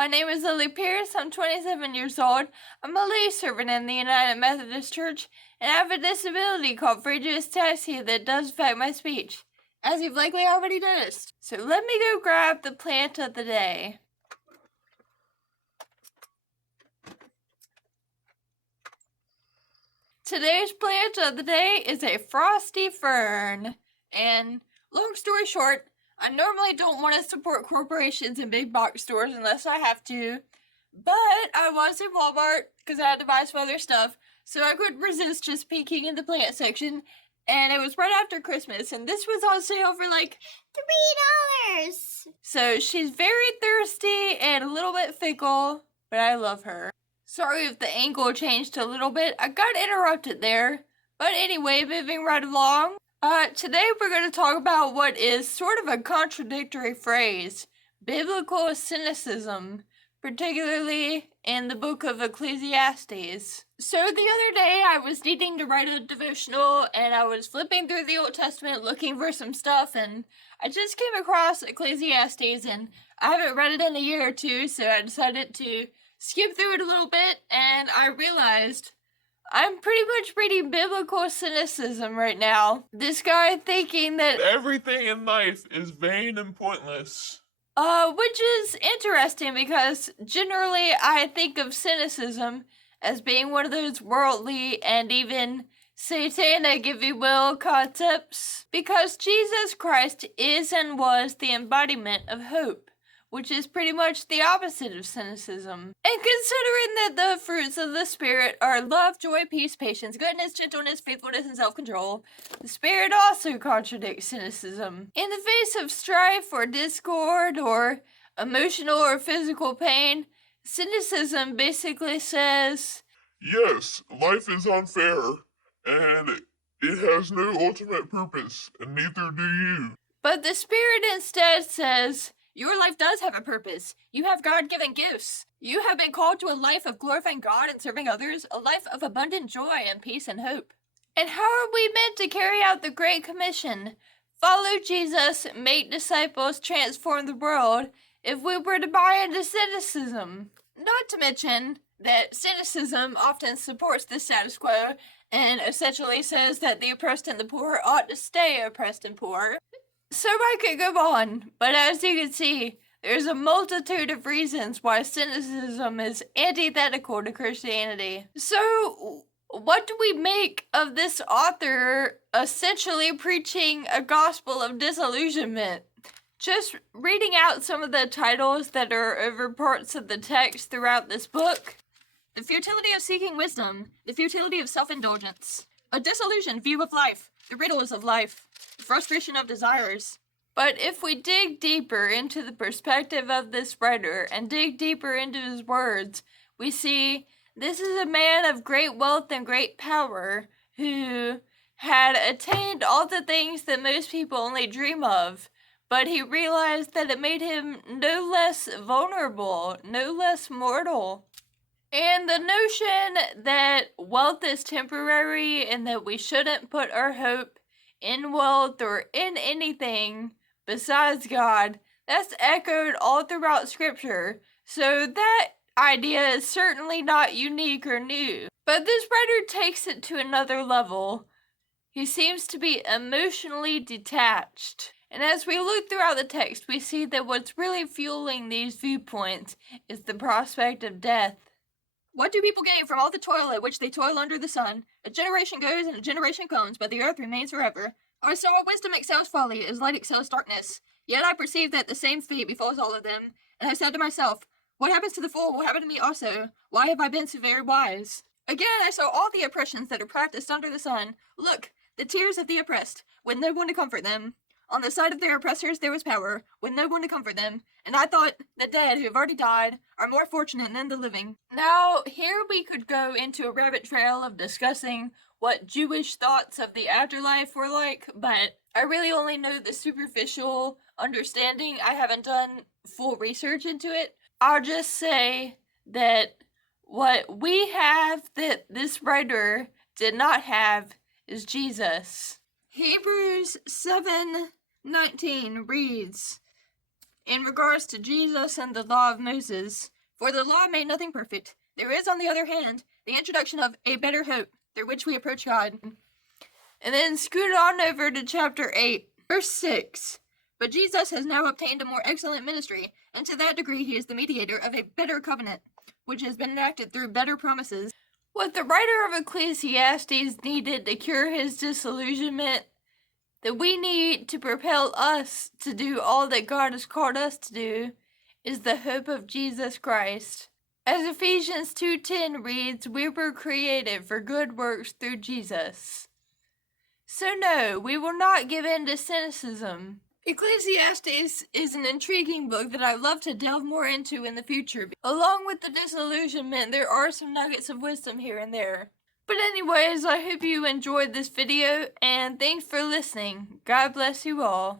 My name is Lily Pierce. I'm 27 years old. I'm a lay servant in the United Methodist Church, and I have a disability called Friedreich Ataxia that does affect my speech, as you've likely already noticed. So let me go grab the plant of the day. Today's plant of the day is a frosty fern. And long story short, I normally don't want to support corporations and big box stores unless I have to, but I was in Walmart because I had to buy some other stuff, so I couldn't resist just peeking in the plant section, and it was right after Christmas, and this was on sale for like $3. So she's very thirsty and a little bit fickle, but I love her. Sorry if the angle changed a little bit. I got interrupted there. But anyway, moving right along. Today we're going to talk about what is sort of a contradictory phrase, biblical cynicism, particularly in the Book of Ecclesiastes. So the other day I was needing to write a devotional and I was flipping through the Old Testament looking for some stuff, and I just came across Ecclesiastes, and I haven't read it in a year or two, so I decided to skip through it a little bit, and I realized I'm pretty much reading biblical cynicism right now. This guy thinking that everything in life is vain and pointless. Which is interesting because generally I think of cynicism as being one of those worldly and even satanic, if you will, concepts. Because Jesus Christ is and was the embodiment of hope, which is pretty much the opposite of cynicism. And considering that the fruits of the Spirit are love, joy, peace, patience, goodness, gentleness, faithfulness, and self-control, the Spirit also contradicts cynicism. In the face of strife or discord or emotional or physical pain, cynicism basically says, yes, life is unfair, and it has no ultimate purpose, and neither do you. But the Spirit instead says, your life does have a purpose. You have God-given gifts. You have been called to a life of glorifying God and serving others, a life of abundant joy and peace and hope. And how are we meant to carry out the Great Commission? Follow Jesus, make disciples, transform the world, if we were to buy into cynicism. Not to mention that cynicism often supports the status quo and essentially says that the oppressed and the poor ought to stay oppressed and poor. So I could go on, but as you can see, there's a multitude of reasons why cynicism is antithetical to Christianity. So, what do we make of this author essentially preaching a gospel of disillusionment? Just reading out some of the titles that are over parts of the text throughout this book. The futility of seeking wisdom, the futility of self-indulgence, a disillusioned view of life, the riddles of life, the frustration of desires. But if we dig deeper into the perspective of this writer and dig deeper into his words, we see this is a man of great wealth and great power who had attained all the things that most people only dream of, but he realized that it made him no less vulnerable, no less mortal. And the notion that wealth is temporary and that we shouldn't put our hope in wealth or in anything besides God, that's echoed all throughout Scripture. So that idea is certainly not unique or new. But this writer takes it to another level. He seems to be emotionally detached. And as we look throughout the text, we see that what's really fueling these viewpoints is the prospect of death. What do people gain from all the toil at which they toil under the sun? A generation goes and a generation comes, but the earth remains forever. I saw wisdom excels folly, as light excels darkness. Yet I perceive that the same fate befalls all of them. And I said to myself, what happens to the fool will happen to me also. Why have I been so very wise? Again I saw all the oppressions that are practiced under the sun. Look, the tears of the oppressed, with no one to comfort them. On the side of their oppressors there was power, with no one to comfort them, and I thought the dead who have already died are more fortunate than the living. Now, here we could go into a rabbit trail of discussing what Jewish thoughts of the afterlife were like, but I really only know the superficial understanding. I haven't done full research into it. I'll just say that what we have that this writer did not have is Jesus. Hebrews 7:19 reads, in regards to Jesus and the law of Moses. For the law made nothing perfect. There is, on the other hand, the introduction of a better hope, through which we approach God. And then scoot on over to chapter 8, verse 6. But Jesus has now obtained a more excellent ministry, and to that degree he is the mediator of a better covenant, which has been enacted through better promises. What the writer of Ecclesiastes needed to cure his disillusionment, that we need to propel us to do all that God has called us to do, is the hope of Jesus Christ. As Ephesians 2:10 reads, we were created for good works through Jesus. So no, we will not give in to cynicism. Ecclesiastes is an intriguing book that I'd love to delve more into in the future. Along with the disillusionment, there are some nuggets of wisdom here and there. But anyways, I hope you enjoyed this video, and thanks for listening. God bless you all.